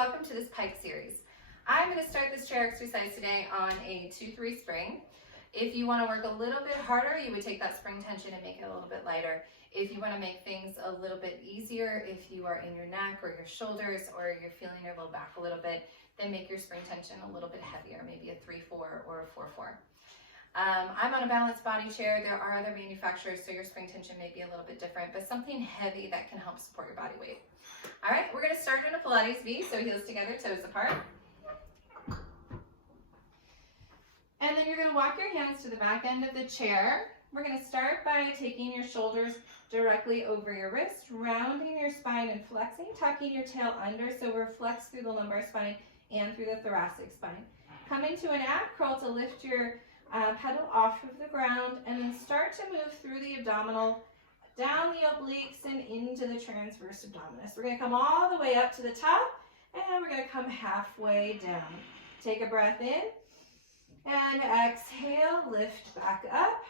welcome to this Pike Series. I'm going to start this chair exercise today on a 2-3 spring. If you want to work a little bit harder, you would take that spring tension and make it a little bit lighter. If you want to make things a little bit easier, if you are in your neck or your shoulders or you're feeling your low back a little bit, then make your spring tension a little bit heavier, maybe a 3-4 or a 4-4. I'm on a balanced body chair. There are other manufacturers, so your spring tension may be a little bit different, but something heavy that can help support your body weight. All right, we're going to start in a Pilates V, so heels together, toes apart. And then you're going to walk your hands to the back end of the chair. We're going to start by taking your shoulders directly over your wrist, rounding your spine and flexing, tucking your tail under so we're flexed through the lumbar spine and through the thoracic spine. Come into an ab curl to lift your pedal off of the ground, and then start to move through the abdominal, down the obliques and into the transverse abdominis. We're going to come all the way up to the top, and we're going to come halfway down. Take a breath in, and exhale, lift back up,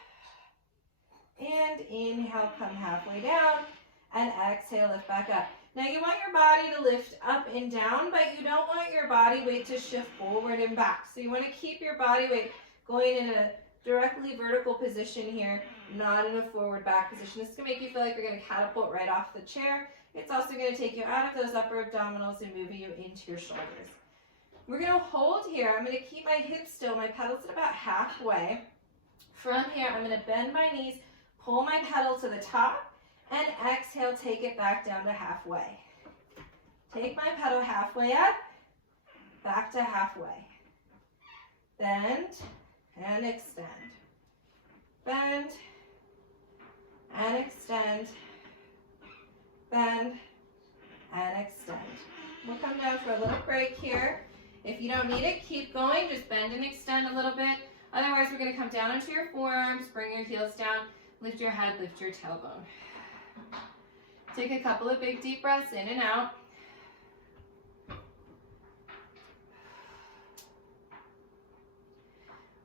and inhale, come halfway down, and exhale, lift back up. Now you want your body to lift up and down, but you don't want your body weight to shift forward and back. So you want to keep your body weight going in a directly vertical position here, not in a forward back position. This is going to make you feel like you're going to catapult right off the chair. It's also going to take you out of those upper abdominals and moving you into your shoulders. We're going to hold here. I'm going to keep my hips still. My pedal's at about halfway. From here, I'm going to bend my knees, pull my pedal to the top, and exhale, take it back down to halfway. Take my pedal halfway up, back to halfway. Bend and extend. Bend and extend. Bend and extend. We'll come down for a little break here. If you don't need it, keep going. Just bend and extend a little bit. Otherwise, we're going to come down into your forearms, bring your heels down, lift your head, lift your tailbone. Take a couple of big deep breaths in and out.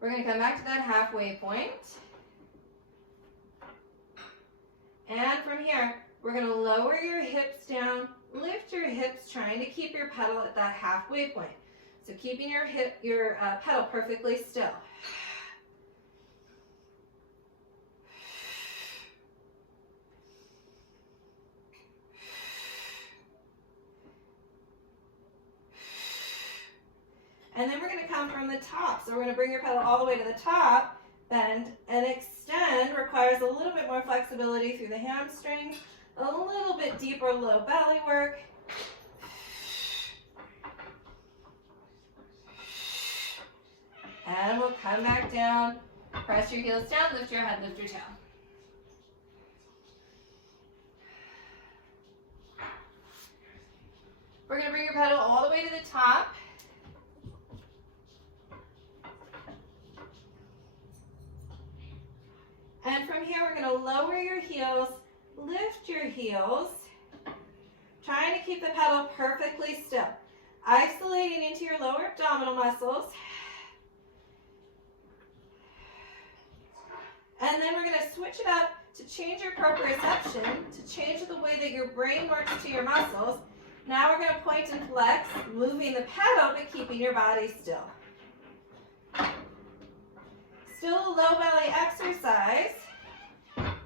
We're going to come back to that halfway point. And from here, we're going to lower your hips down, lift your hips, trying to keep your pedal at that halfway point. So keeping your pedal perfectly still. And then we're going to come from the top. So we're going to bring your pedal all the way to the top, bend and extend. Requires a little bit more flexibility through the hamstrings, a little bit deeper low belly work. And we'll come back down, press your heels down, lift your head, lift your tail. We're going to bring your pedal all the way to the top. And from here, we're going to lower your heels, lift your heels, trying to keep the pedal perfectly still. Isolating into your lower abdominal muscles. And then we're going to switch it up to change your proprioception, to change the way that your brain works to your muscles. Now we're going to point and flex, moving the pedal, but keeping your body still. Still a low belly exercise.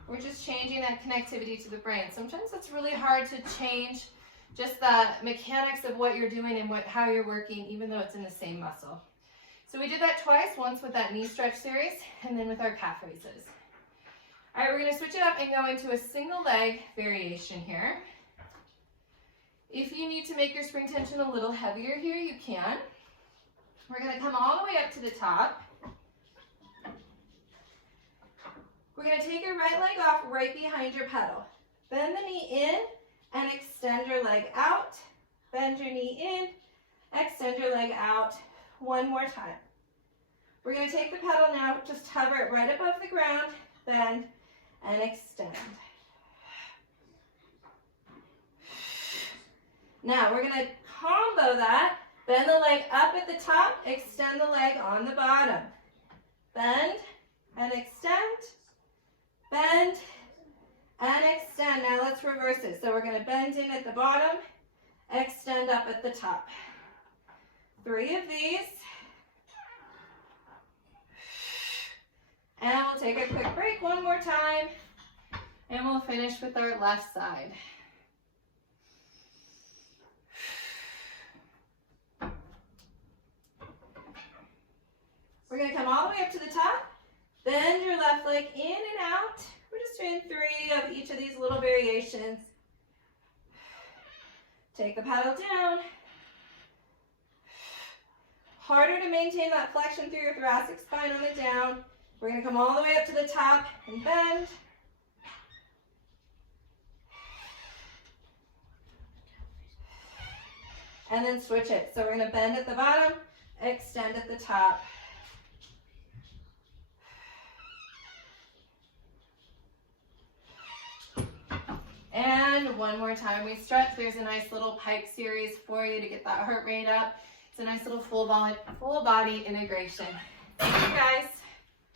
We're just changing that connectivity to the brain. Sometimes it's really hard to change just the mechanics of what you're doing and how you're working, even though it's in the same muscle. So we did that twice, once with that knee stretch series, and then with our calf raises. All right, we're going to switch it up and go into a single leg variation here. If you need to make your spring tension a little heavier here, you can. We're going to come all the way up to the top. We're going to take your right leg off right behind your pedal. Bend the knee in and extend your leg out. Bend your knee in, extend your leg out. One more time. We're going to take the pedal now, just hover it right above the ground, bend and extend. Now we're going to combo that, bend the leg up at the top, extend the leg on the bottom. Bend and extend, bend and extend. Now let's reverse it. So we're going to bend in at the bottom Extend up at the top. 3 of these. And we'll take a quick break one more time. And we'll finish with our left side. We're going to come all the way up to the top. Bend your left leg in and out. We're just doing 3 of each of these little variations. Take the paddle down. Harder to maintain that flexion through your thoracic spine on the down. We're going to come all the way up to the top and bend. And then switch it. So we're going to bend at the bottom, extend at the top. And one more time we stretch. There's a nice little Pike Series for you to get that heart rate up. It's a nice little full body integration. Thank you guys.